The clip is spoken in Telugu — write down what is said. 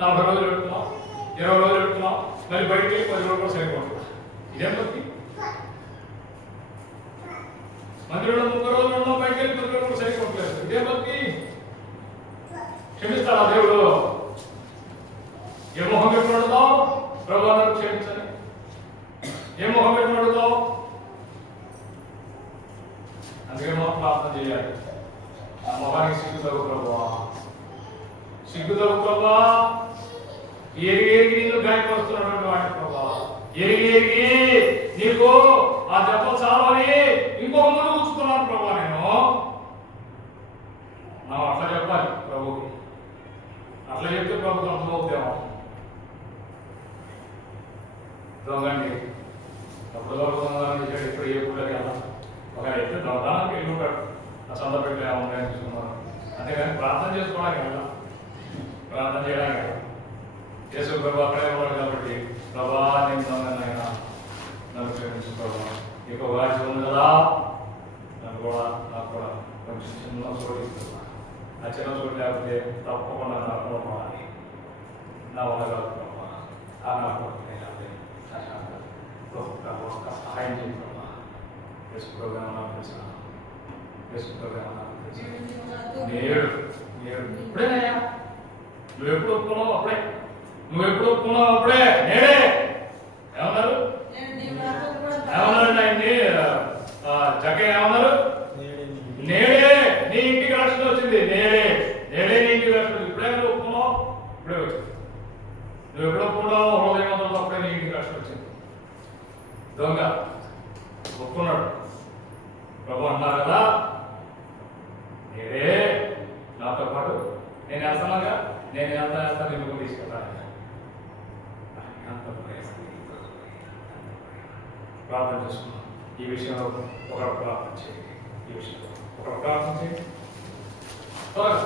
40 రోజులు పెడుతున్నాం, 20 రోజులు పెడుతున్నాం, మళ్ళీ బయటికి వెళ్ళి 10 రోజులు కూడా సరిపోతుంది. ఇదేం భక్తి? మందిరంలో 30 రోజులు ఉన్నాం, బయటికి వెళ్ళి 10 రోజులు కూడా సరిపోవట్లేదు. ఇదేం భక్తి? క్షమిస్తాడా దేవుడు? ఏ మొహం పెట్టుకుని అడుగుతావు? ప్రభు అన్నారు క్షమించని. ఏ మొహం పెట్టుకుని అడుగుతావు? అందుకే మనం ప్రార్థన చేయాలి. ఆ మొహానికి సిగ్గు తగ్గు ప్రభా, సిగ్గు తగ్గు ప్రభా. ఎరిగి నిన్ను గాయపరుస్తున్నటువంటి వాడి ప్రభా, ఎరిగి నీకు ఆ దెబ్బలు చాలని ఇంకొక ముందు కూర్చున్నాను ప్రభా. నేను మనం అట్లా చెప్పాలి ప్రభుకి. అట్లా చెప్తే ప్రభుత్వం అర్థమవుతాము. దొంగండి అప్పుడు దొంగ ఇప్పుడు ఏ పూలకి వెళ్దాం, ఒక అయితే దొంగదానికి వెళ్ళి ఉంటాడు. ఆ సొంత పెట్టలే ఉంటాయని చూసుకున్నాను. అంతేగాని ప్రార్థన చేసుకోవడానికి వెళ్దాం, ప్రార్థన చేయడానికి వెళ్దాం. యేసు ప్రభు అక్కడే ఉన్నాడు కాబట్టి ప్రభా నేను దొంగనైనా నన్ను క్షమించు ప్రభా, నీకు వాచి ఉంది కదా, నన్ను కూడా నాకు కూడా కొంచెం చిన్న చోటు ఇస్తున్నా. ఆ చిన్న చోటు లేకపోతే తప్పకుండా నాకు పోవాలి. నా వల్ల కాదు ప్రభా, ఆ నాకు ఒక్క సహాయం చేయి ప్రభా. యేసు ప్రభు ఏమన్నా యేసు ప్రభు ఏమన్నా నేడు ఇప్పుడేనయ్యా, నువ్వు ఎప్పుడు ఒప్పుకున్నావు అప్పుడే, నువ్వు ఎప్పుడు ఒప్పుకున్నావు అప్పుడే, నేడే. ఏమన్నారు ఏమన్నారండి ఆయన్ని జగ ఏమన్నారు? నేడే నీ ఇంటికి రక్షణ వచ్చింది, నేడే నేడే నీ ఇంటికి రక్షణ వచ్చింది. ఇప్పుడే నువ్వు ఒప్పుకున్నావు, ఇప్పుడే వచ్చింది. నువ్వు ఎప్పుడు ఒప్పుకున్నావు హృదయవంతులతో అప్పుడే నీ ఇంటికి రక్షణ వచ్చింది. దొంగ ఒప్పుకున్నాడు. ప్రభు అన్నారు కదా, నేడే నాతో పాటు నేను వెళ్తున్నాగా, నేను వెళ్తా నిన్ను తీసుకెళ్తాను. ప్రార్థన చేసుకున్నాం. ఈ విషయంలో ఒకరు ప్రార్థన చేయండి, ఈ విషయంలో ఒకరు ప్రార్థన చేయండి త్వరగా.